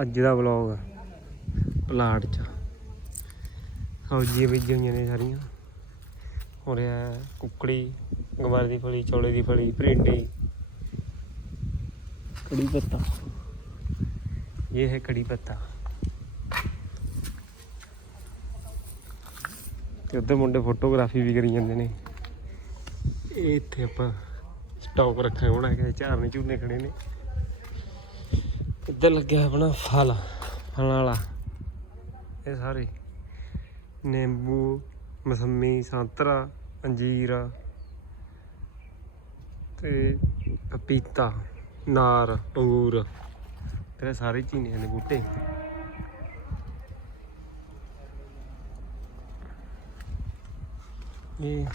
ਅੱਜ ਦਾ vlog plot ਚ। ਸਬਜ਼ੀਆਂ ਬੀਜੀਆਂ ਹੋਈਆਂ ਨੇ ਸਾਰੀਆਂ। ਹੋ ਰਿਹਾ ਕੁੱਕੜੀ ਗਵਾਰ ਦੀ ਫਲੀ ਚੌਲੇ ਦੀ ਫਲੀ ਭਰਿੰਡੀ ਕੜੀ ਪੱਤਾ। ਇਹ ਹੈ ਕੜੀ ਪੱਤਾ। ਤੇ ਉੱਧਰ ਮੁੰਡੇ ਫੋਟੋਗ੍ਰਾਫੀ ਵੀ ਕਰੀ ਜਾਂਦੇ ਨੇ। ਇਹ ਇੱਥੇ ਆਪਾਂ ਸਟਾਕ ਰੱਖਿਆ ਹੋਣਾ ਕਿ ਝਾਰਨੇ ਝੂਰਨੇ ਖੜੇ ਨੇ। ਇੱਧਰ ਲੱਗਿਆ ਆਪਣਾ ਫਲ? ਫਲਾਂ ਵਾਲਾ। ਇਹ ਸਾਰੇ। ਨਿੰਬੂ ਮਸੰਮੀ ਸੰਤਰਾ ਅੰਜੀਰ ਤੇ ਪਪੀਤਾ ਨਾਰ ਅੰਗੂਰ। ਤੇ ਇਹ ਸਾਰੇ ਚੀਨੀਆਂ ਦੇ ਬੂਟੇ। ਇਹ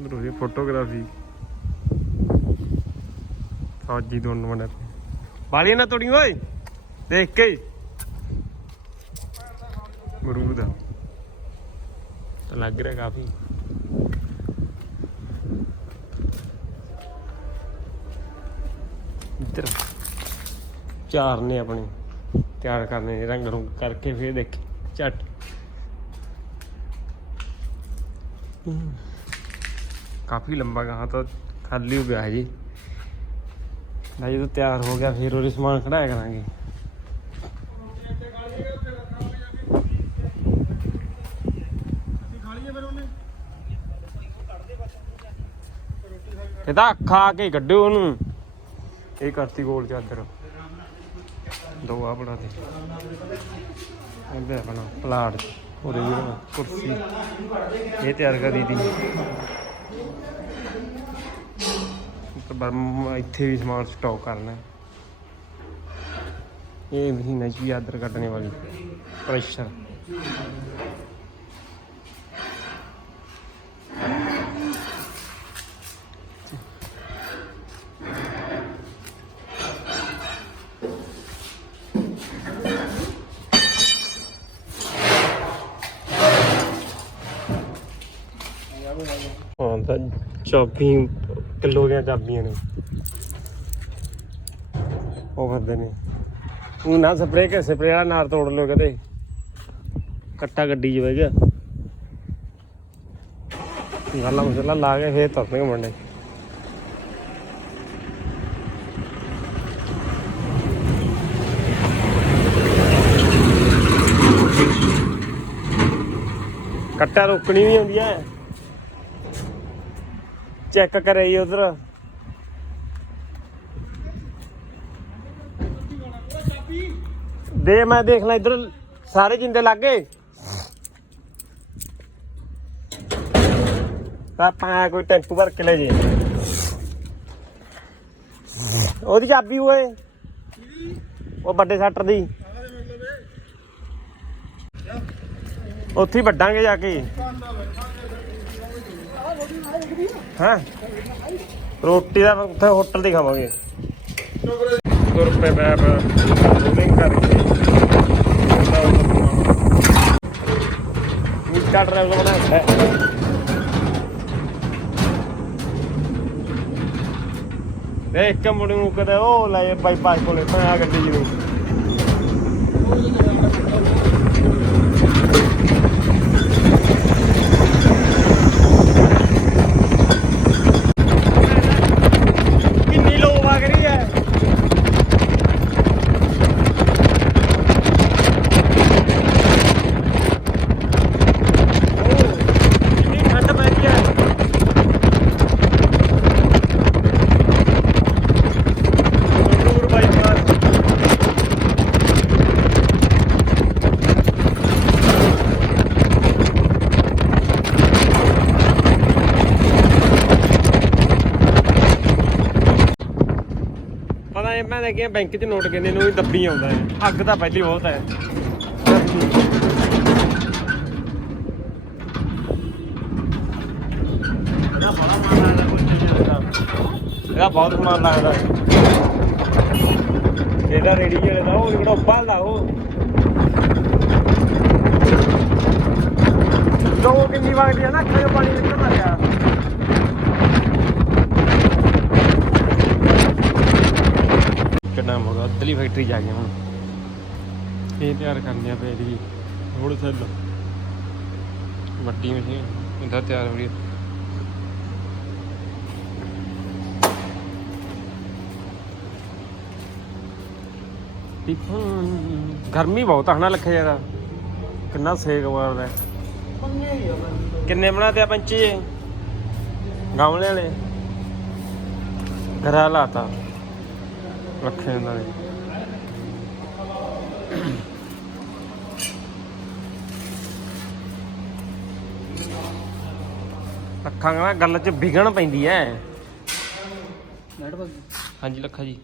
ਬਰੋ ਇਹ ਫੋਟੋਗ੍ਰਾਫੀ। ਫੌਜੀ ਦੋਨੋਂ ਬਣੇ ਬਾਲੀਆਂ ਨਾ ਤੋੜੀ ਓਏ। ਦੇਖ ਕੇ ਹੀ। ਅਮਰੂਦ ਤਾਂ ਲੱਗ ਰਿਹਾ ਕਾਫੀ। ਇੱਧਰ ਚਾਰ ਨੇ ਆਪਣੇ। ਤਿਆਰ ਕਰਨੇ ਰੰਗ ਰੰਗ ਕਰਕੇ ਫੇਰ ਦੇਖ। ਝੱਟ। ਕਾਫੀ ਲੰਬਾ ਗਾਹ ਤਾਂ ਖਾਲੀ ਹੋ ਗਿਆ ਹੈ ਜੀ। ਨਾ ਜਦੋਂ ਤਿਆਰ ਹੋ ਗਿਆ, ਫਿਰ ਉਹਦੇ ਸਮਾਨ ਖੜਾਇਆ ਕਰਾਂਗੇ। ਇਹ ਤਾਂ ਖਾ ਕੇ ਕੱਢਿਓ ਉਹਨੂੰ। ਇਹ ਕਰਤੀ ਗੋਲ ਚਾਦਰ। ਦੋ ਆ ਬਣਾ ਦੇ। ਇਹਦੇ ਆਪਣਾ ਪਲਾਟ, ਉਹਦੇ ਜਿਹੜਾ ਕੁਰਸੀ। ਇਹ ਤਿਆਰ ਕਰੀ ਦੀ। ਤੇ ਇੱਥੇ ਵੀ ਸਮਾਨ ਸਟਾਕ ਕਰਨਾ ਹੈ। ਇਹ ਮਹੀਨਾ ਚ ਵੀ ਆਦਰ ਕੱਢਣੇ ਵਾਲੀ ਪ੍ਰੈਸ਼ਰ ਹਾਂ ਤਾਂ ਚਾਬੀ ਕਿਲੋ ਦੀਆਂ ਚਾਬੀਆਂ ਨੇ। ਉਹ ਫਿਰਦੇ ਨੇ। ਉਹ ਨਾ ਸਪਰੇ ਕੇ ਸਪਰੇ ਵਾਲਾ ਨਾਰ ਤੋੜ ਲਿਓ ਕਦੇ ਕੱਟਾ ਗੱਡੀ 'ਚ ਬਹਿ ਗਿਆ। ਗੱਲਾਂ ਮਸਲਾ ਲਾ ਕੇ ਫੇਰ ਤੁਰਨੇ ਮੁੰਡੇ। ਕੱਟਾ ਰੋਕਣੀ ਵੀ ਹੁੰਦੀ ਹੈ ਚੈੱਕ ਕਰੇ ਜੀ ਉਧਰ। ਦੇ, ਮੈਂ ਦੇਖ ਲੈ ਇਧਰ ਸਾਰੇ ਜਿੰਦੇ ਲੱਗ। ਗਏ ਤਾਂ ਪਾ ਕੋਈ ਟੈਂਪੂ ਭਰ ਕੇ ਲੈ ਜੇ ਉਹਦੀ ਚਾਬੀ ਓਏ। ਉਹ ਵੱਡੇ ਸੱਟਰ ਦੀ। ਉੱਥੇ ਵੱਡਾਂਗੇ ਜਾ ਕੇ। ਹਾਂ? ਰੋਟੀ ਦਾ ਉੱਥੇ ਹੋਟਲ ਦੀ ਖਾਵਾਂਗੇ। ਰੁਪਏ ਪੈਪ ਰੋਲਿੰਗ ਕਰਕੇ ਉੱਚਾ ਡਰਾਈਵਰ ਬਣਾਇਆ ਹੈ ਦੇ ਇੱਕ ਮੁੰਡੇ ਨੂੰ ਕਦੇ ਉਹ ਲੈ ਬਾਈਪਾਸ ਕੋਲੇ ਤਾਂ ਗੱਡੀ ਜੀ ਕਿੰਨੀ ਲੋ ਵਗ ਰਹੀ ਹੈ ਕਿੰਨੀ ਠੰਡ ਪੈ ਰਹੀ ਹੈ ਦੂਰ ਬਾਈਪਾਸ ਪਤਾ ਇਹ ਮੈਂ ਬੈਂਕ 'ਚ ਨੋਟ ਕਿੰਨੇ ਨੂੰ ਦੱਬੀ ਆਉਂਦਾ ਹੈ। ਅੱਗ ਤਾਂ ਪਹਿਲੀ ਬਹੁਤ ਹੈ। ਇਹਦਾ ਲੱਗਦਾ ਕੋਈ ਬਹੁਤ ਸਮਾਨ ਲੱਗਦਾ ਇਹਦਾ ਰੇੜੀ ਜਿਹੜੇ ਦਾ, ਉਹ ਜਿਹੜਾ ਉੱਪਰ ਦਾ ਉਹ। ਦੋ ਕਿੰਨੀ ਵਗਦੀ ਆ ਨਾ ਅੱਖਾਂ ਪਾਣੀ ਨਿਕਲਦਾ ਰਿਹਾ ਇਧਰਲੀ ਫੈਕਟਰੀ ਜਾ ਗਏ ਹੁਣ। ਇਹ ਤਿਆਰ ਕਰਨੀ ਆ ਪਈ ਦੀ ਰੋਡ ਸੈੱਲ ਵੱਡੀ ਮਸ਼ੀਨ ਇਹਦਾ ਤਿਆਰ ਹੋ ਰਹੀ ਹੈ ਗਰਮੀ ਬਹੁਤ ਆ ਹਨਾ ਲੱਖੇ ਜ਼ਿਆਦਾ। ਕਿੰਨਾ ਸੇਕ ਮਾਰਦਾ। ਹੈ। ਕਿੰਨੇ ਬਣਾਤੇ ਆ ਪੰਚੀ ਗਾਮਲੇ ਵਾਲੇ। ਘਰਾ ਲਾਤਾ ਰੱਖੇ ਇਹਨਾਂ ਨੇ ਅੱਖਾਂ ਨਾ ਗੱਲ 'ਚ ਵਿਗਣ ਪੈਂਦੀ ਐ। ਬੱਗ ਹਾਂਜੀ ਲੱਖਾ ਜੀ।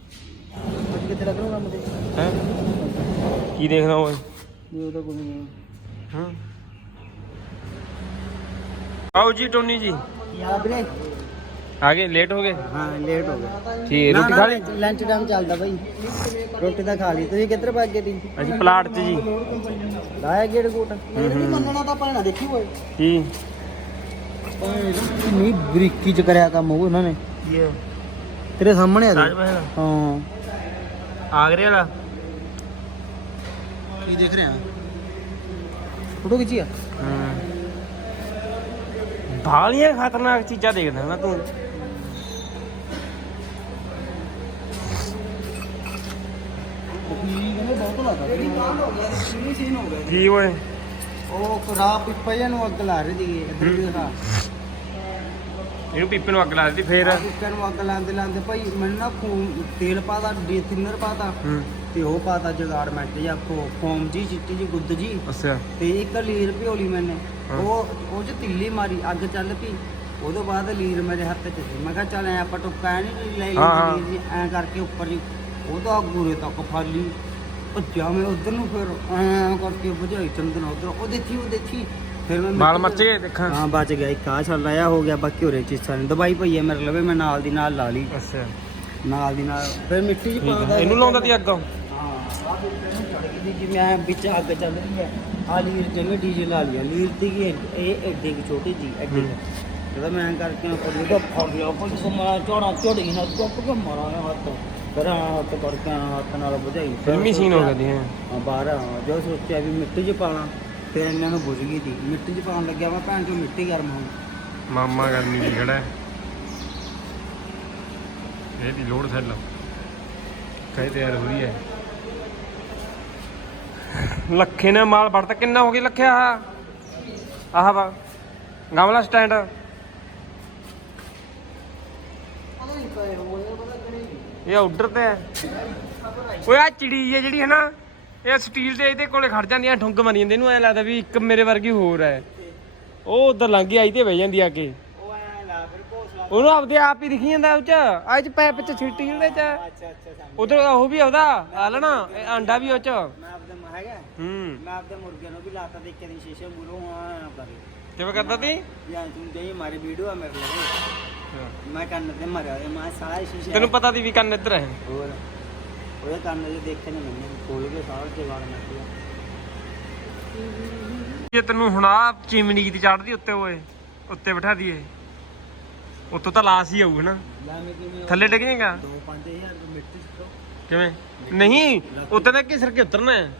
ਅੱਜ ਕਿੱਥੇ ਲੱਗ ਰਿਹਾ ਕੰਮ ਤੇ? ਹੈ? ਕੀ ਦੇਖਦਾ ਓਏ? ਵੀ ਉਹਦਾ ਕੋਈ ਨਹੀਂ। ਹਾਂ। ਆਓ ਜੀ ਟੋਨੀ ਜੀ। ਯਾ ਵੀਰੇ ਆ ਗਏ ਲੇਟ ਹੋ ਗਏ? ਹਾਂ ਲੇਟ ਹੋ ਗਿਆ ਠੀਕ ਰੋਟੀ ਖਾ ਲਈ? ਲੰਚ ਟਾਈਮ ਚੱਲਦਾ ਬਾਈ। ਰੋਟੀ ਤਾਂ ਖਾ ਲਈ। ਤੁਸੀਂ ਕਿੱਧਰ ਭੱਜ ਗਏ ਤੀ ਅਸੀਂ ਪਲਾਟ 'ਚ ਜੀ। ਲਾਇਆ ਗੇੜ ਕੋਟ ਨਹੀਂ ਮੰਨਣਾ ਤਾਂ ਪੈਣਾ ਦੇਖੀ ਓਏ ਕੀ? ਕਿੰਨੀ ਬਰੀਕੀ ਚ ਕਰਿਆ ਕੰਮ ਉਹ ਇਹਨਾਂ ਨੇ। ਕੀ ਹੈ? ਤੇਰੇ ਸਾਹਮਣੇ ਆ ਮਹਿਲ? ਹਾਂ। ਆਗਰੇ ਵਾਲਾ? ਕੀ ਦੇਖ ਰਿਹਾ? ਫੋਟੋ ਖਿੱਚੀ ਆ? ਬਾਲੀਆਂ ਖਤਰਨਾਕ ਚੀਜ਼ਾਂ ਦੇਖਦਾ ਨਾ ਤੂੰ। ਕੀ ਕਹਿੰਦੇ ਬਹੁਤ ਲੱਗਦਾ। ਕੀ ਸੀਨ ਹੋ ਗਿਆ? ਕੀ ਓਏ? ਉਹ ਰਾਹ ਪਿੱਪਾ ਨੂੰ ਅੱਗ ਲਾ ਰਹੀ ਸੀ ਇੱਧਰ ਵੀ ਦਿਖਾ। ਇਹਨੂੰ ਪੀਪੇ ਨੂੰ ਅੱਗ ਲਾ ਦਿੱਤੀ। ਫੇਰ ਪਿੱਪੇ ਨੂੰ ਅੱਗ ਲਾਉਂਦੇ ਲਾਉਂਦੇ ਭਾਈ ਮੈਨੂੰ ਨਾ ਖੂਨ ਤੇਲ ਪਾਤਾ ਡੀ ਥਿਨਰ ਪਾਤਾ ਹੂੰ। ਤੇ ਉਹ ਪਾਤਾ ਜਗਾੜਮੈਂਟ ਜਾਂ ਫੋ- ਫੋਮ ਜੀ ਚਿੱਟੀ ਜੀ ਗੁੱਦ ਜੀ। ਅੱਛਾ। ਤੇ ਇੱਕ ਲੀਰ ਭਿਓਲੀ ਮੈਨੇ। ਉਹ ਉਹ ਚ ਤਿੱਲੀ ਮਾਰੀ ਅੱਗ ਚੱਲ ਪਈ। ਉਹਦੇ ਬਾਅਦ ਲੀਰ ਮੇਰੇ ਹੱਥ 'ਚ ਸੀ। ਮੈਂ ਕਿਹਾ ਚੱਲ ਐ ਆਪਾਂ ਟੁੱਕਾ ਨਹੀਂ ਲੈ ਹਾਂ, ਹਾਂ। ਲਈ ਲੀਰ ਜੀ ਐ ਕਰਕੇ ਉੱਪਰ ਜੀ। ਉਹਦਾ ਗੂਰੇ ਤੱਕ ਫਾਲੀ। ਭੱਜਿਆ ਮੈਂ ਉਧਰ ਨੂੰ ਫਿਰ ਐ ਕਰਕੇ ਭਜਾਈ ਚੰਦਨ ਉਧਰ। ਉਹ ਦੇਖੀ ਉਹ ਦੇਖੀ। ਫਿਰ ਮੈਂ ਮਾਲ ਮੱਚ ਗਏ ਦੇਖਾਂ। ਹਾਂ ਬਚ ਗਿਆ ਇੱਕ ਆ ਚੱਲ ਰਿਹਾ ਹੋ ਗਿਆ ਬਾਕੀ ਹੋਰੇ ਚੀਜ਼ਾਂ ਨੇ ਦਵਾਈ ਪਈ ਹੈ ਮੇਰੇ ਲਵੇ ਮੈਂ ਨਾਲ ਦੀ ਨਾਲ ਲਾ ਲਈ। ਅੱਛਾ। ਨਾਲ ਦੀ ਨਾਲ ਫਿਰ ਮਿੱਟੀ 'ਚ ਪਾਉਂਦਾ ਇਹਨੂੰ ਲਾਉਂਦਾ ਤੀ ਅੱਗ ਹਾਂ ਚੜ ਜਿਵੇਂ ਐਂ ਵਿੱਚ ਅੱਗ ਚੱਲ ਰਹੀ ਹੈ। ਆ ਲੀਰ ਜਿਵੇਂ ਡੀਜ਼ੇ ਲਾ ਲਿਆ ਲੀਰ ਦੀ ਕੀ ਇਹ ਐਡੀ ਕੁ ਛੋਟੀ ਜੀ ਐਡੀ। ਜਦੋਂ ਮੈਂ ਕਰਕੇ ਉੱਪਰ ਉਹਦਾ ਫੜ ਲਿਆ ਕੇ ਮਾਰਾ ਮੈਂ ਹੱਥ। ਫਿਰ ਆਹ ਹੱਥ ਕਰਕੇ ਆਹ ਹੱਥ ਨਾਲ ਬੁਝਾਈ। ਫਿਰ ਫਿਲਮੀ ਸੀਨ ਹੋ ਸੋਚਿਆ- ਗਏ ਹੈ ਹਾਂ ਬਾਹਰ ਜੋ ਸੋਚਿਆ ਵੀ ਮਿੱਟੀ 'ਚ ਪਾਣਾ ਫਿਰ ਇਹਨਾਂ ਨੂੰ ਬੁਝ ਗਈ ਸੀ। ਮਿੱਟੀ 'ਚ ਪਾਉਣ ਲੱਗਿਆ ਮੈਂ ਭੈਣ ਚੋਂ ਮਿੱਟੀ ਗਰਮ ਹੋ ਗਈ ਮਾਮਾ ਗਰਮੀ ਦੀ ਖੜਾ ਹੈ। ਇਹ ਦੀ ਸੈੱਲ। ਕਹੇ ਤਿਆਰ ਹੋ ਰਹੀ ਹੈ। ਲੱਖੇ ਨੇ ਮਾਲ ਵੜਤਾ, ਕਿੰਨਾ ਹੋ ਗਿਆ ਲੱਖਿਆ ਆਹ? ਆਹ ਵਾ, ਗਮਲਾ ਸਟੈਂਡ ਇਹ ਆਰਡਰ ਤੇ ਹੈ। ਓਏ ਆ ਚਿੜੀ ਹੈ ਜਿਹੜੀ ਹੈ ਨਾ। ਇਹ ਸਟੀਲ ਦੇ ਇਹਦੇ ਕੋਲੇ ਖੜ ਜਾਂਦੀਆਂ ਠੁੰਗ ਮਾਰੀ ਜਾਂਦੇ। ਇਹਨੂੰ ਐ ਲੱਗਦਾ ਵੀ ਇੱਕ ਮੇਰੇ ਵਰਗੀ ਹੋਰ ਹੈ। ਉਹ ਉਧਰ ਲੰਘ ਗਈ ਆਈ ਤੇ ਬਹਿ ਜਾਂਦੀ ਆ ਕੇ। ਉਹ ਐ ਲਾ ਫਿਰ ਘੋਸਲਾ। ਉਹਨੂੰ ਆਪਦੇ ਆਪ ਹੀ ਦਿਖੀ ਜਾਂਦਾ ਉਹ ਚ। ਅੱਜ ਪੈਪ ਚ ਛਿੱਟੀ ਉਹਦੇ ਚ। ਅੱਛਾ ਅੱਛਾ ਸਮਝ ਉਧਰ ਉਹ ਵੀ ਉਹਦਾ ਆ ਲੈਣਾ ਇਹ ਆਂਡਾ ਵੀ ਉਹ ਚ। ਮੈਂ ਆਪਦੇ ਮ- ਹੈਗਾ? ਹੂੰ। ਮੈਂ ਆਪਦੇ ਮੁਰਗੇ ਨੂੰ ਵੀ ਲਾਤਾ ਦੇਖ ਕੇ ਦੀ ਸ਼ੀਸ਼ੇ ਮੂਰੋਂ ਆ ਕਰੇ। ਕਿਵੇਂ ਕਰਦਾ ਤੀ? ਜਾਂ ਤੂੰ ਜੇ ਮਾਰੇ ਵੀਡੀਓ ਆ ਮੇਰੇ ਲਵੇ ਮੈਂ ਕੰਨ ਤੇ ਮਰਿਆ ਮੈਂ ਸਾਰਾ ਸ਼ੀਸ਼ੇ ਤੈਨੂੰ ਪਤਾ ਤੀ ਵੀ ਕੰਨ ਇੱਧਰ ਹੈ। ਹੋਰ? ਉਹਦੇ ਕੰਨ ਜੇ ਦੇਖੇ ਨੇ ਮੈਨੂੰ ਖੋਲ ਕੇ ਸਾਰਾ ਜਵਾੜ ਮੈਂ ਜੇ ਤੈਨੂੰ ਹੁਣ ਆ ਚਿਮਨੀ ਦੀ ਚੜਦੀ ਉੱਤੇ ਓਏ ਉੱਤੇ ਬਿਠਾ ਦਈਏ। ਉੱਤੋਂ ਤਾਂ ਲਾਸ ਹੀ ਆਊ ਨਾ। ਲੈ ਮੈਂ ਕਿਵੇਂ ਥੱਲੇ ਡਿੱਗ ਜਾਏਗਾ? 2-5000 ਰੁਪਏ ਮਿੱਟੀ ਸਿੱਟੋ। ਕਿਵੇਂ? ਨਹੀਂ ਉੱਤੇ ਤਾਂ ਘਿਸਰ ਕੇ ਉਤਰਨਾ ਹੈ।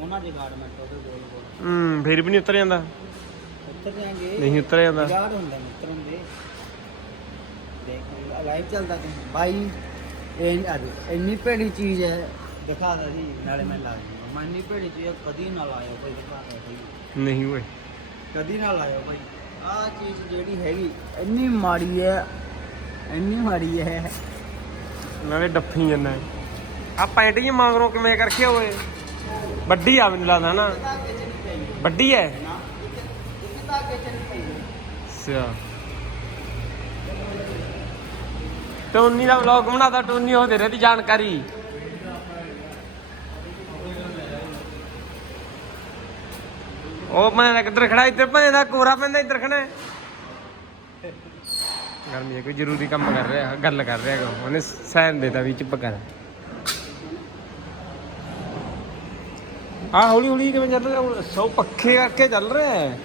ਉਹਨਾਂ ਦੇ ਉਹਦੇ ਕੋਲ। ਕੋਲ ਹੂੰ ਫਿਰ ਵੀ ਨਹੀਂ ਉਤਰ ਜਾਂਦਾ। ਉੱਤਰ ਜਾਣਗੇ ਨਹੀਂ ਉਤਰ ਜਾਂਦਾ। ਗਾਰਡ ਹੁੰਦਾ ਮਿੱਤਰਾਂ ਦੇ ਦੇਖ ਲਾਈਵ ਚੱਲਦਾ ਤੂੰ। ਬਾਈ ਇਹ ਆ ਦੇਖ, ਇੰਨੀ ਭੈੜੀ ਚੀਜ਼ ਹੈ। ਦਿਖਾ ਦਾ ਜੀ ਨਾਲੇ ਮੈਂ ਲਾ ਦੂੰਗਾ ਮੈਂ ਇੰਨੀ ਭੈੜੀ ਚੀਜ਼ ਕਦੀ ਨਾ ਲਾਇਓ ਭਾਈ ਦਿਖਾ ਦਾ ਭਾਈ ਨਹੀਂ ਓਏ। ਕਦੀ ਨਾ ਲਾਇਓ ਭਾਈ ਆਹ ਚੀਜ਼ ਜਿਹੜੀ ਹੈਗੀ ਇੰਨੀ ਮਾੜੀ ਹੈ ਇੰਨੀ ਮਾੜੀ ਹੈ। ਨਾਲੇ ਡੱਫੀ ਜਾਂਦਾ ਆ ਪੈਂਟ ਜੀ ਮੰਗਰੋਂ ਕਿਵੇਂ ਕਰਕੇ ਓਏ ਵੱਡੀ ਆ ਮੈਨੂੰ ਲੱਗਦਾ ਨਾ ਵੱਡੀ ਹੈ। ਅੱਛਾ। ਟੋਨੀ ਦਾ ਵਲੌਗ ਬਣਾਦਾ ਟੋਨੀ ਉਹ ਦੇ ਰਹੀ ਜਾਣਕਾਰੀ। ਉਹ ਮੈਂ ਕਿੱਧਰ ਖੜਾ ਇੱਧਰ ਭਨੇ ਦਾ ਕੋਰਾ ਪੈਂਦਾ ਇੱਧਰ ਖੜਾ ਗਰਮੀ ਹੈ, ਕੋਈ ਜ਼ਰੂਰੀ ਕੰਮ ਕਰ ਰਿਹਾ, ਗੱਲ ਕਰ ਰਿਹਾ ਹੈਗਾ ਉਹਨੇ ਸਾਈਨ ਦੇਤਾ ਵੀ ਚੁੱਪ ਕਰ। ਆ ਹੌਲੀ ਹੌਲੀ ਕਿਵੇਂ ਚੱਲ ਰਿਹਾ? ਸੌ ਪੱਖੇ ਕਰਕੇ ਚੱਲ ਰਿਹਾ ਹੈ।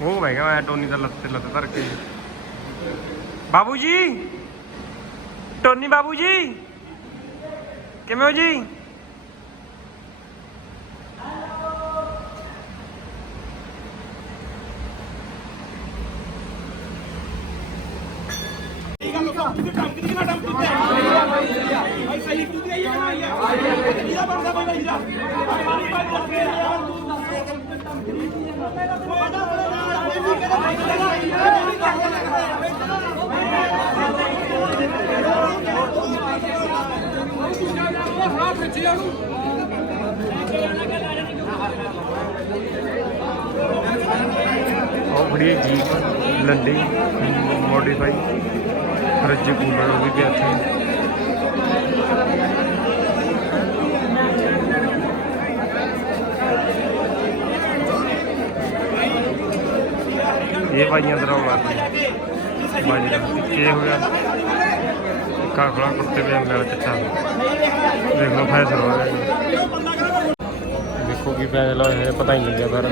ਉਹ ਬਹਿ ਗਿਆ ਮੈਂ ਟੋਨੀ ਦਾ ਲੱਤ ਤੇ ਲੱਤ ਧਰ ਕੇ। ਬਾਬੂ ਜੀ? ਟੋਨੀ ਬਾਬੂ ਜੀ? ਕਿਵੇਂ ਹੋ ਜੀ? ਉਹ ਬੜੀ ਜੀਪ ਲੰਡੀ ਮੋਡੀਫਾਈ ਫਰਿੱਜ ਕੂਲਰ ਵੀ ਪਿਆ ਇੱਥੇ। ਇਹ ਭਾਈਆਂ ਅੰਦਰ ਆਉ ਦਾ ਕੀ ਹੋ ਗਿਆ ਕਾਖਲਾ ਕੁੱਤੇ ਵੀ ਅੰਗਲ ਚੱਟਾ ਦੇਖ ਲਓ ਫੈਸਲਾ ਹੋ ਰਿਹਾ। ਦੇਖੋ ਕੀ ਫੈਸਲਾ ਹੋਇਆ ਹੈ, ਪਤਾ ਹੀ ਨਹੀਂ ਲੱਗਿਆ ਪਰ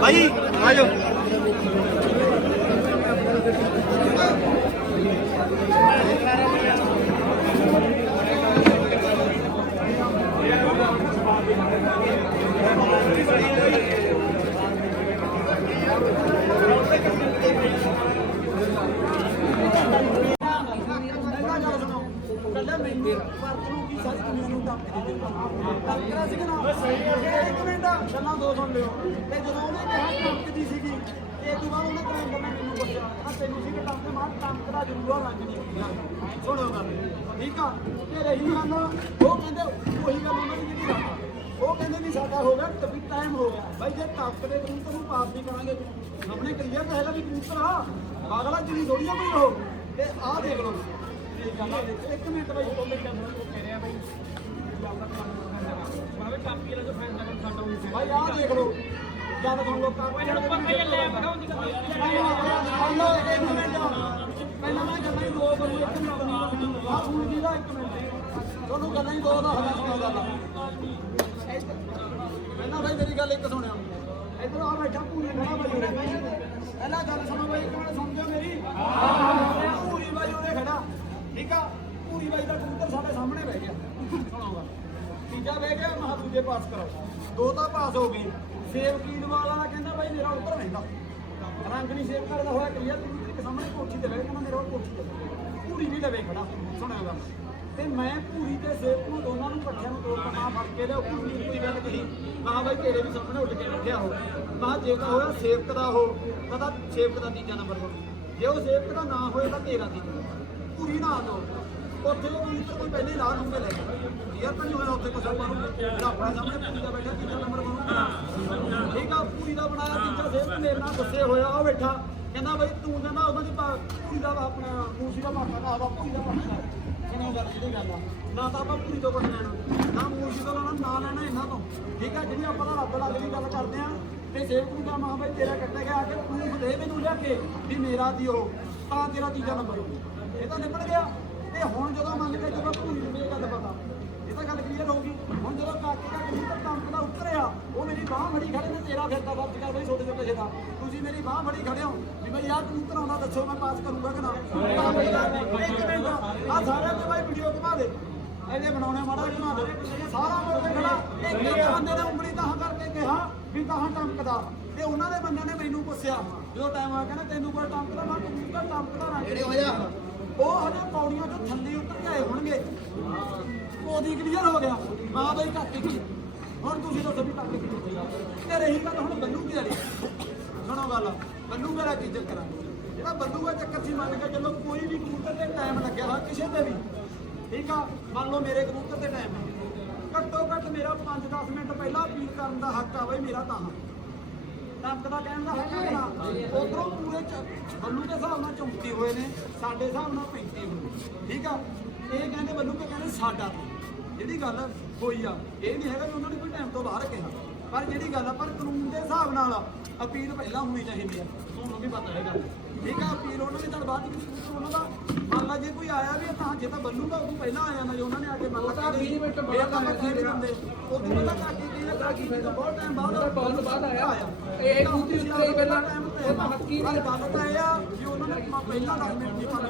ਭਾਈ ਆ ਜਾਓ ਕੱਲਾ ਮੈਨੂੰ ਵਰਤ ਨੂੰ ਕੀ ਸਾਰੀ ਦੁਨੀਆ ਨੂੰ ਟੱਪ ਕੇ ਦੇ ਦਿੱਤਾ ਟੱਕਰਾ ਸੀ ਕਿ ਨਾ ਇੱਕ ਮਿੰਟ ਗੱਲਾਂ ਦੋ ਸੁਣ ਲਿਓ। ਤੇ ਜਦੋਂ ਉਹਨੇ ਕਿਹਾ ਟੱਪਦੀ ਸੀਗੀ, ਤੇ ਤੋਂ ਬਾਅਦ ਉਹਨੇ ਕਿਹਾ ਮੈਂ ਮੈਨੂੰ ਪੁੱਛਿਆ ਆ ਤੈਨੂੰ ਸੀ ਕਿ ਟੱਪ ਦੇ ਮਾਰ ਟੱਪ ਦਾ ਜ਼ਰੂਰ ਰੰਗ ਨਹੀਂ ਹੁੰਦਾ ਸੁਣੋ ਗੱਲ, ਠੀਕ ਆ? ਤੇ ਰਹੀ ਗੱਲ, ਉਹ ਕਹਿੰਦੇ, ਉਹੀ ਗੱਲ ਉਹਨਾਂ ਦੀ ਜਿਹੜੀ ਰੱਖ ਉਹ ਕਹਿੰਦੇ ਵੀ ਸਾਡਾ ਹੋ ਗਿਆ ਟੱਪੀ ਟਾਈਮ ਹੋ ਗਿਆ। ਬਾਈ, ਜੇ ਟੱਪ ਦੇ ਕਬੂਤਰ ਨੂੰ ਪਾਸ ਨਹੀਂ ਕਰਾਂਗੇ। ਸਾਹਮਣੇ ਕਲੀਅਰ ਤਾਂ ਹੈਗਾ ਵੀ ਕਬੂਤਰ ਆ ਅਗਲਾ ਜਿਹੜੀ ਥੋੜੀ ਆ ਕੋਈ ਉਹ। ਤੇ ਆਹ ਦੇਖ ਲਓ। ਇਹ ਗੱਲ ਆ ਇੱਕ ਮਿੰਟ ਬਾਈ ਕੋਲੇ ਚੱਲ ਰਿਹਾ ਕਹਿ ਰਿਹਾ ਬਾਈ। ਮਾਵੇ ਕਾਪੀ ਵਾਲਾ ਜੋ ਫੈਨ ਦਾ ਸਾਡਾ ਹੋਈ ਸੀ ਬਾਈ ਆਹ ਦੇਖ ਲਓ ਜਦ ਤੁਹਾਨੂੰ ਲੋਕਾਂ ਨੂੰ ਜਿਹੜਾ ਪੱਕੇ ਲੈ ਦਿਖਾਉਂ ਦੀ ਪਹਿਲਾਂ ਇੱਕ ਮਿੰਟ ਪਹਿਲਾਂ ਮੈਂ ਗੱਲਾਂ ਹੀ ਦੋ ਕਰੂ ਇੱਕ ਮਿੰਟ ਆਹ ਫੋਨ ਜੀ ਦਾ ਇੱਕ ਮਿੰਟ ਤੁਹਾਨੂੰ ਗੱਲਾਂ ਹੀ ਦੋ ਦਾ ਹੱਲ ਸੁਣਾਉਂਦਾ ਲਾ ਪਹਿਲਾਂ ਬਾਈ ਮੇਰੀ ਗੱਲ ਇੱਕ ਸੁਣਿਓ ਇਧਰ ਆ ਬੈਠਾ ਪੂਰੀ ਖੜਾ ਬਾਈ ਪਹਿਲਾਂ ਗੱਲ ਸੁਣੋ ਬਾਈ ਇੱਕ ਮਿੰਟ ਸੁਣ ਜਾਓ ਮੇਰੀ ਪੂਰੀ ਬਾਈ ਉਰੇ ਖੜਾ ਠੀਕ ਆ ਪੂਰੀ ਬਾਈ ਦਾ ਕਬੂਤਰ ਸਾਡੇ ਸਾਹਮਣੇ ਬਹਿ ਗਿਆ ਸੁਣਾਉਂਗਾ ਤੀਜਾ ਬਹਿ ਗਿਆ ਮਹਾ ਦੂਜੇ ਪਾਸ ਕਰਾਓ ਦੋ ਤਾਂ ਪਾਸ ਹੋ ਗਏ ਸੇਵ ਕੀਨ ਵਾਲਾ ਕਹਿੰਦਾ ਬਾਈ ਮੇਰਾ ਉੱਤਰ ਰਹਿੰਦਾ ਰੰਗ ਨਹੀਂ ਸੇਵ ਕਰਦਾ ਹੋਇਆ, ਕਲੀਅਰ ਕਬੂਤਰ ਸਾਹਮਣੇ ਕੋਠੀ ਤੇ ਬਹਿ ਕਹਿੰਦਾ ਮੇਰਾ ਉਹ ਕੋਠੀ ਤੇ ਪੂਰੀ ਨਹੀਂ ਲਵੇ ਖੜਾ ਸੁਣਿਓ ਗੱਲ। ਤੇ ਮੈਂ ਪੂਰੀ ਤੇ ਸੇਵ ਨੂੰ ਦੋਨਾਂ ਨੂੰ ਇਕੱਠਿਆਂ ਨੂੰ ਤੋੜ ਕੇ ਫੜ ਕੇ ਲਿਆ ਪੂਰੀ ਕੋਈ ਗੱਲ ਕਹੀ। ਮਾਂ ਬਾਈ ਤੇਰੇ ਵੀ ਸਾਹਮਣੇ ਉੱਡ ਕੇ ਬੈਠਿਆ ਹੋ ਮਾਂ ਜੇ ਤਾਂ ਹੋਇਆ ਸੇਵਕ ਦਾ ਹੋ ਪਤਾ ਸੇਵਕ ਦਾ ਤੀਜਾ ਨੰਬਰ ਹੋ ਜੇ ਉਹ ਸੇਵਕ ਦਾ ਨਾ ਹੋਏ ਤਾਂ ਤੇਰਾ ਤੀਜਾ ਨੰਬਰ ਪੂਰੀ ਨਾ ਦੋ। ਉੱਥੇ ਉਹ ਕੋਈ ਪਹਿਲੇ ਲਾ ਨੂੰ ਲੈ ਕੇ ਯਾਰ ਤਾਂ ਨਹੀਂ ਹੋਇਆ ਉੱਥੇ ਕੁਛ ਆਪਾਂ ਨੂੰ? ਆਪਣਾ ਸਾਹਮਣੇ ਪੂਰੀ ਦਾ ਬੈਠਾ ਤੀਜਾ ਨੰਬਰ ਬਣੂਗਾ ਠੀਕ ਆ ਪੂਰੀ ਦਾ ਬਣਾਇਆ ਤੀਜਾ ਸੇਵਕ ਮੇਰੇ ਨਾਲ ਗੁੱਸੇ ਹੋਇਆ, ਉਹ ਬੈਠਾ। ਕਹਿੰਦਾ ਬਈ ਤੂੰ ਕਹਿੰਦਾ ਉਹਨਾਂ ਦੀ ਪੂਰੀ ਦਾ ਆਪਣਾ, ਮੂਸੀ ਦਾ ਪਾਪਾ ਦਾ ਆਦਾ ਪੂਰੀ ਦਾ ਪਾਪਾ ਸੁਣੋ ਗੱਲ ਜਿਹੜੀ ਗੱਲ ਆ ਨਾ ਤਾਂ ਆਪਾਂ ਪੂਰੀ ਤੋਂ ਕੁਝ ਲੈਣਾ, ਨਾ ਮੂਰਸ਼ੀ ਤੋਂ ਲੈਣਾ, ਨਾ ਲੈਣਾ ਇਹਨਾਂ ਤੋਂ। ਠੀਕ ਆ, ਜਿਹੜੀ ਆਪਾਂ ਦਾ ਰੱਬ ਲੱਗ ਦੀ ਗੱਲ ਕਰਦੇ ਆ, ਤੇ ਸੇਵਕ ਨੂੰ ਕਹਾਂ ਮਹਾ ਬਈ ਤੇਰਾ ਕੱਟਿਆ ਗਿਆ ਆ ਕੇ ਪ੍ਰੂਫ ਦੇ ਮੈਨੂੰ ਲਿਆ ਕੇ, ਵੀ ਮੇਰਾ ਦੀ ਉਹ ਤਾਂ ਤੇਰਾ ਤੀਜਾ ਨੰਬਰ ਇਹ ਤਾਂ ਨਿਬੜ ਗਿਆ। ਤੇ ਹੁਣ ਜਦੋਂ ਮੰਨ ਕੇ ਜਦੋਂ ਪੂਰੀ ਨੂੰ ਇਹ ਗੱਲ ਪਤਾ। ਤਾਂ ਗੱਲ ਕਲੀਅਰ ਹੋ ਗਈ। ਹੁਣ ਜਦੋਂ ਕਾਕੇ ਦਾ ਕਬੂਤਰ ਟੰਕ ਦਾ ਉੱਤਰਿਆ ਉਹ ਮੇਰੀ ਬਾਹ ਫੜੀ ਖੜੇ ਨੇ ਤੇਰਾ ਫਿਰਦਾ ਵਰਤ ਕਰ ਬਈ ਛੋਟੇ ਛੋਟੇ ਜਿਹਦਾ। ਤੁਸੀਂ ਮੇਰੀ ਬਾਹ ਫੜੀ ਖੜੇ ਹੋ ਵੀ ਬਈ ਯਾਰ ਕਬੂਤਰ ਆਉਂਦਾ ਦੱਸੋ ਮੈਂ ਪਾਸ ਕਰੂੰਗਾ ਕਿ ਨਾ। ਤਾਂ ਇੱਕ ਮਿੰਟ ਆ ਸਾਰਿਆਂ ਦੇ ਬਾਈ ਵੀਡੀਓ ਘੁਮਾ ਦੇ। ਇਹਦੇ ਬਣਾਉਣੇ ਮਾੜਾ ਘੁਮਾ ਦੇ। ਸਾਰਾ ਕੇ ਖੜਾ ਇੱਕ ਬੰਦੇ ਨੇ ਉਂਗਲੀ ਤਾਂ ਕਰਕੇ ਕਿਹਾ ਵੀ ਤਾਂ ਟੰਕਦਾ ਤੇ ਉਹਨਾਂ ਦੇ ਬੰਦੇ ਨੇ ਮੈਨੂੰ ਪੁੱਛਿਆ ਜਦੋਂ ਟਾਈਮ ਆ ਗਿਆ ਨਾ ਤੈਨੂੰ ਕੋਈ ਟੰਕਦਾ ਮੈਂ ਕਬੂਤਰ ਟੰਕਦਾ ਨਾ ਜਿਹੜੇ ਹੋ ਜਾ? ਉਹ ਹਜੇ ਪੌੜੀਆਂ ਤੋਂ ਥੱਲੇ ਉਤਰ ਕੇ ਆਏ ਹੋਣਗੇ। ਉਹਦੀ ਕਲੀਅਰ ਹੋ ਗਿਆ। ਮਾਂ ਬਈ ਘੱਟ ਕੀ ਹੁਣ ਤੁਸੀਂ ਦੱਸੋ ਵੀ ਕਾਕੇ ਕੀ ਹੋਏਗਾ ਤੇ ਰਹੀ ਗੱਲ ਹੁਣ ਬੱਲੂ ਕੀ ਵਾਲੀ। ਸੁਣੋ ਗੱਲ, ਬੱਲੂ ਮੇਰਾ ਕੀ ਚੱਕਰ ਆ? ਜਿਹੜਾ ਬੱਲੂ ਦਾ ਚੱਕਰ ਸੀ ਮੰਨ ਕੇ ਚੱਲੋ, ਕੋਈ ਵੀ ਕਬੂਤਰ ਤੇ ਟਾਈਮ ਲੱਗਿਆ ਹੋਇਆ ਕਿਸੇ ਤੇ ਵੀ। ਠੀਕ ਆ? ਮੰਨ ਲਓ ਮੇਰੇ ਕਬੂਤਰ ਤੇ ਟਾਈਮ ਹੈ ਘੱਟੋ ਘੱਟ ਮੇਰਾ 5-10 ਮਿੰਟ ਪਹਿਲਾਂ ਅਪੀਲ ਕਰਨ ਦਾ ਹੱਕ ਆ ਬਈ ਮੇਰਾ ਤਾਂ। ਟੱਪ ਦਾ ਕਹਿਣ ਦਾ ਹੱਕ ਨਾ ਉਧਰੋਂ ਪੂਰੇ ਚ ਬੱਲੂ ਦੇ ਹਿਸਾਬ ਨਾਲ 34 ਹੋਏ ਨੇ, ਸਾਡੇ ਹਿਸਾਬ ਨਾਲ 35 ਹੋਏ ਠੀਕ ਆ? ਇਹ ਕਹਿੰਦੇ ਬੱਲੂ ਕੇ ਕਹਿੰਦੇ ਸਾਡਾ ਤੇ। ਜਿਹੜੀ ਗੱਲ ਹੋਈ ਆ ਇਹ ਨਹੀਂ ਹੈਗਾ ਵੀ ਉਹਨਾਂ ਨੇ ਕੋਈ ਟਾਈਮ ਤੋਂ ਬਾਹਰ ਕਿਹਾ। ਪਰ ਜਿਹੜੀ ਗੱਲ ਆ ਪਰ ਕਾਨੂੰਨ ਦੇ ਹਿਸਾਬ ਨਾਲ ਅਪੀਲ ਪਹਿਲਾਂ ਹੋਣੀ ਚਾਹੀਦੀ ਆ। ਤੁਹਾਨੂੰ ਵੀ ਪਤਾ ਹੈਗਾ। ਠੀਕ ਆ ਪੀਰ ਉਹਨਾਂ ਨੇ ਚੱਲ ਬਾਅਦ ਵਿੱਚ ਉਹਨਾਂ ਦਾ ਮੰਨ ਲਾ ਜੇ ਕੋਈ ਆਇਆ ਵੀ ਤਾਂ ਜੇ ਤਾਂ ਬੰਨੂਗਾ ਉਹ ਪਹਿਲਾਂ ਆ ਜਾਣਾ ਜੇ ਉਹਨਾਂ ਨੇ ਆ ਕੇ ਮੰਨ ਲਾ ਕਿ 20 ਮਿੰਟ ਬਾਅਦ ਆਪਾਂ ਕੀ ਨਹੀਂ ਦਿੰਦੇ। ਉਹ ਦਿਨ ਦਾ ਕਾਕੀ ਕੀ ਲੱਗਾ ਕੀ ਤਾਂ ਬਹੁਤ ਟਾਈਮ ਬਾਅਦ ਬਹੁਤ ਬਾਅਦ ਆਇਆ। ਇਹ ਕਬੂਤਰ ਉੱਤੇ ਪਹਿਲਾਂ ਟਾਈਮ ਤੇ ਮੱਕੀ ਦੀ ਗੱਲ ਤਾਂ ਇਹ ਆ ਕਿ ਉਹਨਾਂ ਨੇ ਪਹਿਲਾਂ 10 ਮਿੰਟ ਦੀ ਪਹਿਲਾਂ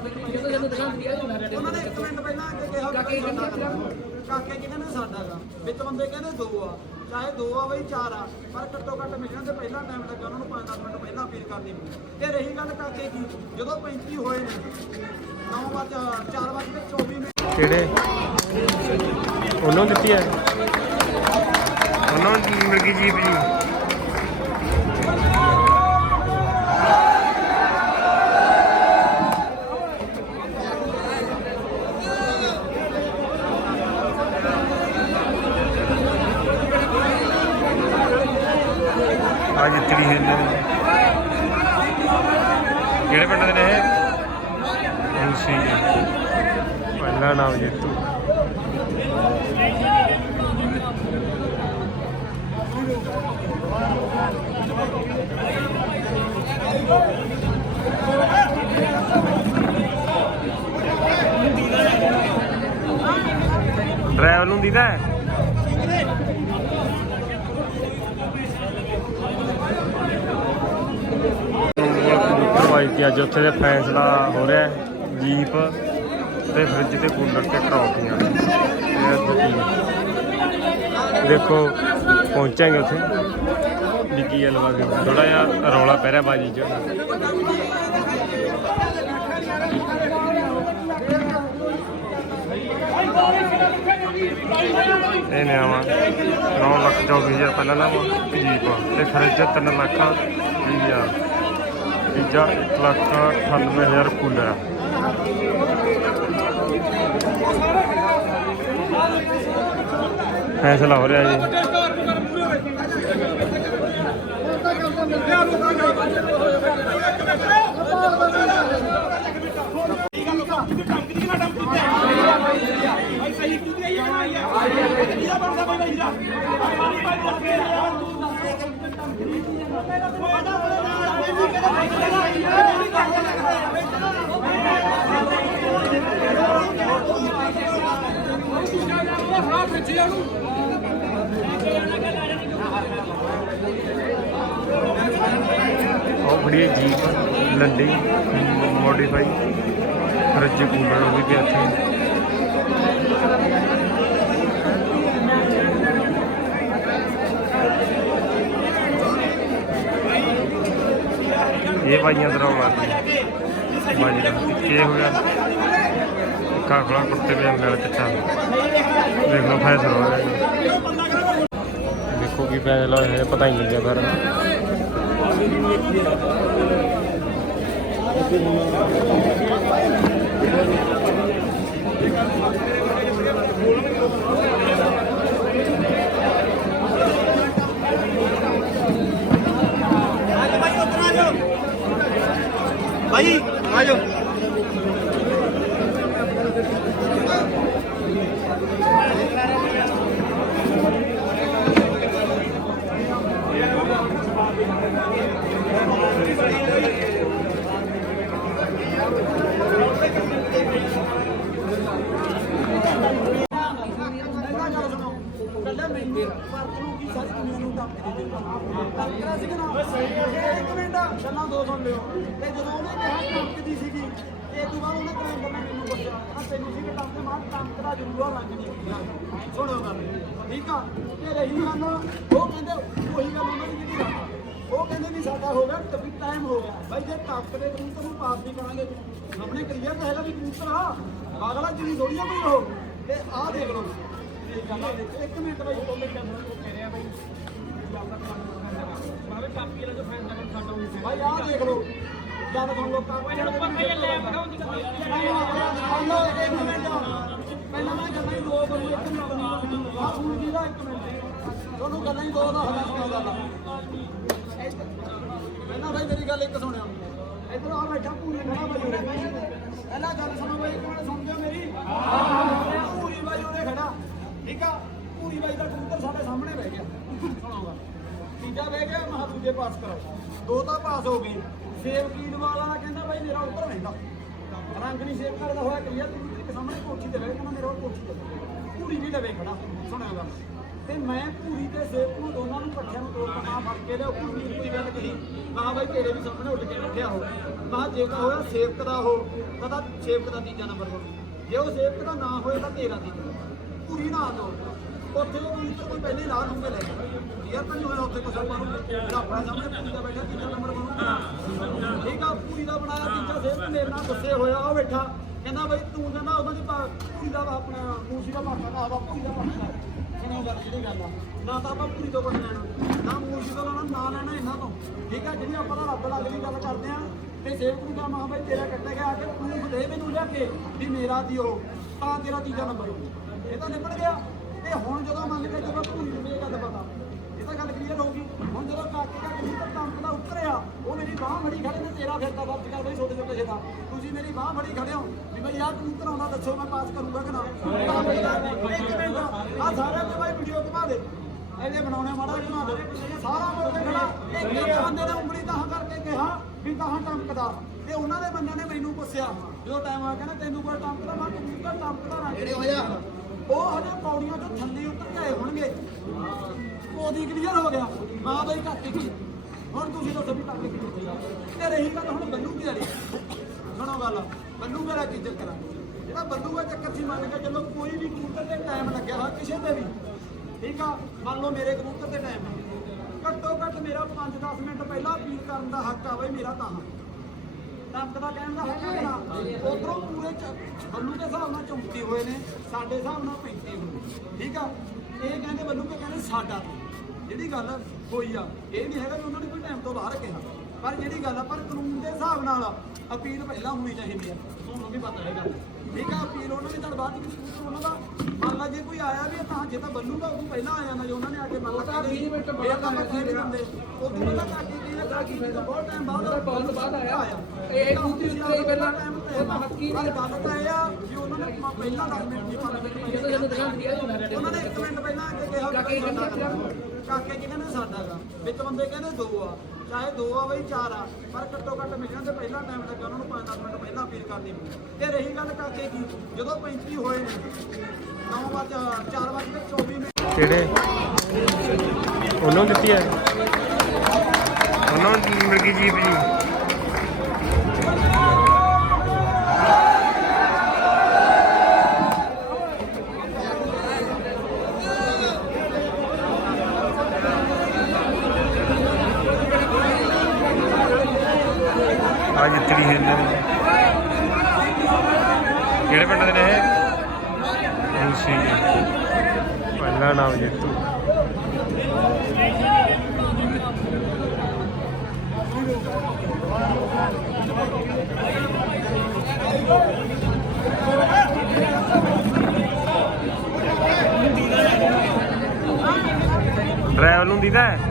ਉਹਨਾਂ ਨੇ 1 ਮਿੰਟ ਪਹਿਲਾਂ ਆ ਕੇ ਕਿਹਾ ਕਾਕੇ ਕਾਕੇ ਨੇ ਸਾਡਾ ਗਾ। ਵਿੱਚ ਬੰਦੇ ਕਹਿੰਦੇ ਦੋ ਆ। ਚਾਹੇ ਦੋ ਆ ਬਈ, ਚਾਰ ਆ। ਪਰ ਘੱਟੋ ਘੱਟ ਮਿਲਣ ਤੇ ਪਹਿਲਾਂ ਟਾਈਮ ਲੱਗਾ, ਉਹਨਾਂ ਨੂੰ 5-10 ਮਿੰਟ ਪਹਿਲਾਂ ਅਪੀਲ ਕਰਨੀ ਪਈ ਤੇ ਰਹੀ ਗੱਲ ਕਾਕੇ ਦੀ, ਜਦੋਂ 35 ਹੋਏ ਨੇ 9 ਵਜੇ 4 ਵਜੇ 24 ਮਿੰਟ। ਕਿਹੜੇ? ਉਹਨਾਂ ਦਿੱਤੀ ਹੈ ਉਹਨਾਂ ਨੂੰ ਮਿਲ ਗਈ ਜੀਪ ਜੀ ਆ ਜਿੱਤੜੀ ਹੈ ਕਿਹੜੇ ਪਿੰਡ ਦੇ ਨੇ ਇਹ ਮੁੰਸੀ ਪਹਿਲਾ ਨਾਮ ਜੇਤੂ ਡਰਾਈਵਰ ਨੂੰ ਦੀਦਾ ਹੈ ਭਾਈ ਅੱਜ ਉੱਥੇ ਦੇ ਫੈਸਲਾ ਹੋ ਰਿਹਾ ਜੀਪ ਤੇ ਫ੍ਰਿਜ ਤੇ ਕੂਲਰ ਤੇ ਟਰਾਫੀਆਂ ਇਹ ਦੇਖੋ, ਪਹੁੰਚਾਂਗੇ ਉੱਥੇ। ਵੀ ਕੀ ਹੈ ਲਵਾ ਕੇ ਥੋੜਾ ਜਿਹਾ ਰੌਲਾ ਪੈ ਰਿਹਾ ਬਾਜੀ 'ਚ। ਇਹ ਨੇ 9 ਲੱਖ 24 ਹਜ਼ਾਰ ਪਹਿਲਾਂ ਨਾ ਜੀਪ ਤੇ ਫ੍ਰਿਜ 3 ਲੱਖ 20 ਹਜ਼ਾਰ। ਤੀਜਾ 1 ਲੱਖ 98 ਹਜ਼ਾਰ ਕੂਲਰ ਆ ਫੈਸਲਾ ਹੋ ਰਿਹਾ ਜੀ। ਉਹ ਖੜੀ ਹੈ ਜੀਪ ਲੰਡੀ ਮੋਡੀਫਾਈ ਫਰਿੱਜ ਕੂਲਰ ਉਹ ਵੀ ਪਿਆ ਇੱਥੇ ਇਹ ਭਾਈਆਂ ਦਾ ਰੌਲਾ ਸੀ ਬਾਜੀ ਦਾ ਕੀ ਹੋ ਗਿਆ। ਕਾਖਲਾ ਕੁੱਤੇ ਪਜਾਮੇ ਨਾਲ ਚਿੱਟਾ ਦੇਖ ਲਓ ਫੈਸਲਾ ਹੋ ਰਿਹਾ। ਦੇਖੋ ਕੀ ਫੈਸਲਾ ਹੋਇਆ ਪਤਾ ਹੀ ਨਹੀਂ ਲੱਗਿਆ ਪਰ ਭਾਈ ਆ ਜਾਓ। ਕੱਲਾ ਮੈਨੂੰ ਭਾਰਤ ਨੂੰ ਕੀ ਸਾਰੀ ਦੁਨੀਆ ਨੂੰ ਕੰਮ ਦੇ ਦੇ ਟੱਕਰਾ ਸੀ ਕਿ ਨਾ ਇੱਕ ਮਿੰਟ ਗੱਲਾਂ ਦੋ ਸੁਣ ਲਿਓ ਤੇ ਜਦੋਂ ਉਹਨੇ ਕਿਹਾ ਟੰਕਦੀ ਸੀਗੀ ਤੇ ਤੋਂ ਬਾਅਦ ਉਹਨੇ ਕੰਮ ਕਰਨਾ ਮੈਨੂੰ ਪੁੱਛਿਆ ਆ ਤੈਨੂੰ ਸੀ ਕਿ ਟੰਕ ਮਾਰ ਟੰਕ ਦਾ ਜ਼ਰੂਰ ਆ ਰੰਗ ਨਹੀਂ ਸੁਣੋ ਗੱਲ ਆ ਤੇ ਰਹੀ ਗੱਲ ਉਹ ਕਹਿੰਦੇ ਉਹੀ ਗੱਲ ਉਹਨਾਂ ਦੀ ਜਿਹੜੀ ਆ। ਉਹ ਕਹਿੰਦੇ ਵੀ ਸਾਡਾ ਹੋ ਗਿਆ ਤਬੀ ਟਾਈਮ ਹੋ ਗਿਆ ਬਾਈ ਜੇ ਟੱਕ ਦੇ ਕਬੂਤਰ ਨੂੰ ਪਾਸ ਨਹੀਂ ਕਰਾਂਗੇ ਸਾਹਮਣੇ ਕਲੀਅਰ ਤਾਂ ਹੈਗਾ ਵੀ ਕਬੂਤਰ ਆ ਅਗਲਾ ਜਿਹੜੀ ਥੋੜੀ ਆ ਕੋਈ ਉਹ ਤੇ ਆਹ ਦੇਖ ਲਓ ਇਹ ਗੱਲ ਆ ਦੇਖੋ ਇੱਕ ਮਿੰਟ ਬਾਈ ਦੋ ਮਿੰਟ ਨੂੰ ਕਹਿ ਰਿਹਾ ਬਾਈ ਮਾਰੇ ਕਾਪੀ ਵਾਲਾ ਜੋ ਫੈਸਲਾ ਕਰ ਸਾਡਾ ਹੋਈ ਸੀ ਬਾਈ ਆਹ ਦੇਖ ਲਓ ਜਦ ਤੁਹਾਨੂੰ ਲੋਕਾਂ ਨੂੰ ਜਿਹੜਾ ਪੱਕੇ ਲੈ ਬਖਾਉਂ ਦੀ ਗੱਲ ਪਹਿਲਾਂ ਇੱਕ ਮਿੰਟ ਪਹਿਲਾਂ ਗੱਲਾਂ ਹੀ ਦੋ ਕਰੂ ਇੱਕ ਮਿੰਟ ਆਹ ਫੋਨ ਦੀ ਦਾ ਇੱਕ ਮਿੰਟ ਤੁਹਾਨੂੰ ਗੱਲਾਂ ਹੀ ਦੋ ਦਾ ਹੱਲ ਸੁਣਾਉਂਦਾ ਪਹਿਲਾਂ ਬਾਈ ਮੇਰੀ ਗੱਲ ਇੱਕ ਸੁਣਿਓ ਇਧਰ ਆ ਬੈਠਾ ਪੂਰੀ ਖੜਾ ਬਾਈ ਪਹਿਲਾਂ ਗੱਲ ਸੁਣੋ ਬਾਈ ਇੱਕ ਮਿੰਟ ਸੁਣਦੇ ਹੋ ਮੇਰੀ ਪੂਰੀ ਬਾਈ ਉਰੇ ਖੜਾ ਠੀਕ ਆ ਪੂਰੀ ਬਾਈ ਦਾ ਕਬੂਤਰ ਸਾਡੇ ਸਾਹਮਣੇ ਬਹਿ ਗਿਆ ਸੁਣੋਗਾ ਤੀਜਾ ਬਹਿ ਗਿਆ ਮਹਾ ਦੂਜੇ ਪਾਸ ਕਰਾਓ ਦੋ ਤਾਂ ਪਾਸ ਹੋ ਗਏ ਸੇਵ ਕੀਨ ਵਾਲਾ ਕਹਿੰਦਾ ਬਾਈ ਮੇਰਾ ਉੱਧਰ ਰਹਿੰਦਾ ਰੰਗ ਨਹੀਂ ਸੇਵ ਕਰਦਾ ਹੋਇਆ ਕਲੀਅਰ। ਤੇਰੇ ਸਾਹਮਣੇ ਕੋਠੀ ਤੇ ਬਹਿ ਕਹਿੰਦਾ, ਮੇਰਾ ਉਹ ਕੋਠੀ ਤੇ ਪੂਰੀ ਨਹੀਂ ਲਵੇ ਖੜਾ ਸੁਣਿਆ ਗੱਲ ਤੇ ਮੈਂ ਪੂਰੀ ਤੇ ਸੇਵ ਨੂੰ ਦੋਨਾਂ ਨੂੰ ਇਕੱਠਿਆਂ ਨੂੰ ਤੋੜ ਕੇ ਫੜ ਕੇ ਲਿਆ ਪੂਰੀ ਕੋਈ ਗੱਲ ਕਹੀ। ਨਾ ਬਾਈ, ਤੇਰੇ ਵੀ ਸਾਹਮਣੇ ਉੱਡ ਕੇ ਬੈਠਿਆ ਹੋ। ਨਾ ਜੇ ਤਾਂ ਹੋਇਆ ਸੇਵਕ ਦਾ ਹੋ ਪਤਾ ਸੇਵਕ ਦਾ ਤੀਜਾ ਨੰਬਰ ਹੋ। ਜੇ ਉਹ ਸੇਵਕ ਦਾ ਨਾ ਹੋਏ ਤਾਂ ਤੇਰਾ ਤੀਜਾ ਨੰਬਰ। ਪੂਰੀ ਨਾ ਤੋੜ ਉੱਥੇ ਉਹ ਕਬੂਤਰ ਕੋਈ ਪਹਿਲੇ ਲਾ ਲੂੰਗੇ ਲੈ ਕੇ। ਯਾਰ, ਤਾਂ ਨਹੀਂ ਹੋਇਆ ਉੱਥੇ ਕੁਛ ਆਪਾਂ ਨੂੰ? ਜਿਹੜਾ ਸਾਹਮਣੇ ਪੂਰੀ ਦਾ ਬੈਠਾ, ਤੀਜਾ ਨੰਬਰ ਬਣੂਗਾ ਠੀਕ ਆ, ਪੂਰੀ ਦਾ ਬਣਾਇਆ, ਤੀਜਾ ਸੇਵਕ ਮੇਰੇ ਨਾਲ ਗੁੱਸੇ ਹੋਇਆ, ਉਹ ਬੈਠਾ। ਕਹਿੰਦਾ ਬਈ ਤੂੰ ਕਹਿੰਦਾ ਉਹਨਾਂ ਦੀ ਪੂਰੀ ਦਾ ਆਪਣਾ ਮੂਸੀ ਦਾ ਪਾਸਾ ਦਾ ਪੂਰੀ ਦਾ ਪਾਸਾ ਸੁਣੋ ਗੱਲ, ਜਿਹੜੀ ਗੱਲ ਆ। ਨਾ ਤਾਂ ਆਪਾਂ ਪੂਰੀ ਤੋਂ ਕੁਝ ਲੈਣਾ, ਨਾ ਮੂਸੀ ਤੋਂ ਲੈਣਾ, ਨਾ ਲੈਣਾ ਇਹਨਾਂ ਤੋਂ। ਠੀਕ ਆ, ਜਿਹੜੀ ਆਪਾਂ ਦਾ ਰੱਬ ਲੱਗ ਦੀ ਗੱਲ ਕਰਦੇ ਆ, ਤੇ ਸੇਵਕ ਨੂੰ ਕਹਾਂ ਮਹਾ ਬਈ ਤੇਰਾ ਕੱਟਿਆ ਗਿਆ ਆ ਕੇ ਪ੍ਰੂਫ ਦੇ ਮੈਨੂੰ ਲਿਆ ਕੇ, ਵੀ ਮੇਰਾ ਦਿਓ ਤਾਂ ਤੇਰਾ ਤੀਜਾ ਨੰਬਰ ਇਹ ਤਾਂ ਨਿਪਟ ਗਿਆ। ਤੇ ਹੁਣ ਜਦੋਂ ਮੰਨ ਕੇ ਜਦੋਂ ਪੂਰੀ ਨੂੰ ਇਹ ਗੱਲ ਪਤਾ। ਇਹ ਤਾਂ ਗੱਲ ਕਲੀਅਰ ਹੋ ਗਈ? ਹੁਣ ਜਦੋਂ ਕਾਕੇ ਦਾ ਕਬੂਤਰ ਟੰਕ ਦਾ ਉੱਤਰਿਆ ਉਹ ਮੇਰੀ ਬਾਹ ਫੜੀ ਖੜੇ ਨੇ ਤੇਰਾ ਫਿਰਦਾ ਵਰਤ ਕਰ ਬਈ ਛੋਟੇ ਛੋਟੇ ਜਿਹਦਾ ਤੁਸੀਂ ਮੇਰੀ ਬਾਹ ਫੜੀ ਖੜੇ ਹੋ ਵੀ ਬਈ ਆਹ ਕਬੂਤਰ ਆਉਂਦਾ ਦੱਸੋ ਮੈਂ ਪਾਸ ਕਰੂੰਗਾ ਕਿ ਨਾ? ਤਾਂ ਇੱਕ ਮਿੰਟ ਆ ਸਾਰਿਆਂ ਤੇ ਬਾਈ ਵੀਡੀਓ ਘੁਮਾ ਦੇ। ਇਹਦੇ ਬਣਾਉਣੇ ਮਾੜਾ ਘੁਮਾ ਦੇ। ਸਾਰਾ ਕੇ ਖੜਾ। ਇੱਕ ਬੰਦੇ ਨੇ ਉਂਗਲੀ ਤਾਂ ਕਰਕੇ ਕਿਹਾ ਵੀ ਕਹਾਂ ਟੰਕਦਾ ਤੇ ਉਹਨਾਂ ਦੇ ਬੰਦਿਆਂ ਨੇ ਮੈਨੂੰ ਪੁੱਛਿਆ ਜਦੋਂ ਟਾਈਮ ਆ ਗਿਆ ਨਾ ਤੈਨੂੰ ਕੋਈ ਟੰਕਦਾ ਮੈਂ ਕਬੂਤਰ ਟੰਕਦਾ ਨਾ। ਜਿਹੜੇ ਹੋਇਆ ਉਹ ਹਜੇ ਪੌੜੀਆਂ ਤੋਂ ਥੱਲੇ ਉਤਰ ਆਏ ਹੋਣਗੇ। ਉਹਦੀ ਕਲੀਅਰ ਹੋ ਗਿਆ। ਹਾਂ ਬਈ ਘੱਟ ਕੀ? ਹੁਣ ਤੁਸੀਂ ਦੱਸੋ ਵੀ ਕਾਕੇ ਕੀ ਤੇ ਰਹੀ ਗੱਲ ਹੁਣ ਬੱਲੂ ਦੀ ਵਾਲੀ। ਸੁਣੋ ਗੱਲ, ਬੱਲੂ ਵਾਲਾ ਕੀ ਚੱਕਰ ਆ? ਜਿਹੜਾ ਬੱਲੂ ਦਾ ਚੱਕਰ ਸੀ ਮੰਨ ਕੇ ਚੱਲੋ, ਕੋਈ ਵੀ ਕਬੂਤਰ ਤੇ ਟਾਈਮ ਲੱਗਿਆ ਹੋਇਆ ਕਿਸੇ ਤੇ ਵੀ। ਠੀਕ ਆ? ਮੰਨ ਲਓ ਮੇਰੇ ਕਬੂਤਰ ਤੇ ਟਾਈਮ ਘੱਟੋ ਘੱਟ ਮੇਰਾ 5-10 ਮਿੰਟ ਪਹਿਲਾਂ ਅਪੀਲ ਕਰਨ ਦਾ ਹੱਕ ਆ ਬਈ ਮੇਰਾ ਤਾਂ। ਟੰਕ ਦਾ ਕਹਿਣ ਦਾ ਹੈਗਾ ਕਿ ਨਾ ਉਧਰੋਂ ਪੂਰੇ ਚ ਬੱਲੂ ਦੇ ਹਿਸਾਬ ਨਾਲ 34 ਹੋਏ ਨੇ, ਸਾਡੇ ਹਿਸਾਬ ਨਾਲ 35 ਹੋਏ ਠੀਕ ਆ? ਇਹ ਕਹਿੰਦੇ ਬੱਲੂ ਕੇ ਕਹਿੰਦੇ ਸਾਡਾ ਤੇ। ਜਿਹੜੀ ਗੱਲ ਹੋਈ ਆ ਇਹ ਨਹੀਂ ਹੈਗਾ ਵੀ ਉਹਨਾਂ ਨੇ ਕੋਈ ਟਾਈਮ ਤੋਂ ਬਾਹਰ ਕਿਹਾ। ਪਰ ਜਿਹੜੀ ਗੱਲ ਆ ਪਰ ਕਾਨੂੰਨ ਦੇ ਹਿਸਾਬ ਨਾਲ ਅਪੀਲ ਪਹਿਲਾਂ ਹੋਣੀ ਚਾਹੀਦੀ ਆ। ਤੁਹਾਨੂੰ ਵੀ ਪਤਾ ਹੈ ਗੱਲ ਠੀਕ ਆ ਅਪੀਲ ਉਹਨਾਂ ਨੇ ਤਾਂ ਬਾਅਦ ਵਿੱਚ ਕਬੂਤਰ ਉਹਨਾਂ ਦਾ ਮੰਨ ਲਾ ਜੇ ਕੋਈ ਆਇਆ ਵੀ ਤਾਂ ਜੇ ਤਾਂ ਦਾ ਉਹ ਪਹਿਲਾਂ ਆ ਜਾਂਦਾ ਜੇ ਉਹਨਾਂ ਨੇ ਆ ਕੇ ਮੰਨ ਲਾ ਤਾਂ 20 ਮਿੰਟ ਬਾਅਦ ਆ ਕੇ ਦਿੰਦੇ। ਉਦੋਂ ਪਹਿਲਾਂ ਕਾਕੀ ਕੀ ਤਾਂ ਬਹੁਤ ਟਾਈਮ ਬਾਅਦ ਬਹੁਤ ਬਾਅਦ ਆਇਆ। ਇਹ ਕਬੂਤਰ ਉੱਤੇ ਹੀ ਪਹਿਲਾਂ ਪਰ ਗੱਲ ਤਾਂ ਇਹ ਆ ਉਹਨਾਂ ਨੇ ਪਹਿਲਾਂ 10 ਮਿੰਟ ਦੀ 5 ਮਿੰਟ ਪਹਿਲਾਂ ਉਹਨਾਂ ਨੇ 1 ਮਿੰਟ ਪਹਿਲਾਂ ਆ ਕੇ ਕਿਹਾ ਕਾਕੇ ਕਾਕੇ ਕਿਹਨੇ ਸਾਡਾ ਗਾ। ਵਿੱਚ ਬੰਦੇ ਕਹਿੰਦੇ ਦੋ ਆ। ਚਾਹੇ ਦੋ ਆ ਬਈ, ਚਾਰ ਆ। ਪਰ ਘੱਟੋ ਘੱਟ ਮਿਲਣ ਤੇ ਪਹਿਲਾਂ ਟਾਈਮ ਲੱਗਿਆ ਉਹਨਾਂ ਨੂੰ 5-10 ਮਿੰਟ ਪਹਿਲਾਂ ਅਪੀਲ ਕਰਨੀ ਪਈ ਤੇ ਰਹੀ ਗੱਲ ਕਾਕੇ ਦੀ, ਜਦੋਂ 35 ਹੋਏ ਨੇ 9 ਵਜੇ 4 ਵਜੇ 24 ਮਿੰਟ। ਕਿਹੜੇ? ਉਹਨੂੰ ਦਿੱਤੀ ਹੈ ਉਹਨਾਂ ਨੂੰ ਮਿਲ ਗਈ ਜੀਪ ਜੀ ਆ ਜਿੱਤੜੀ ਹੈ ਕਿਹੜੇ ਪਿੰਡ ਦੇ ਨੇ ਇਹ ਮੁੰਸੀ ਪਹਿਲਾ ਨਾਮ ਜੇਤੂ ਡਰਾਈਵਰ ਨੂੰ ਦੀਦਾ ਹੈ?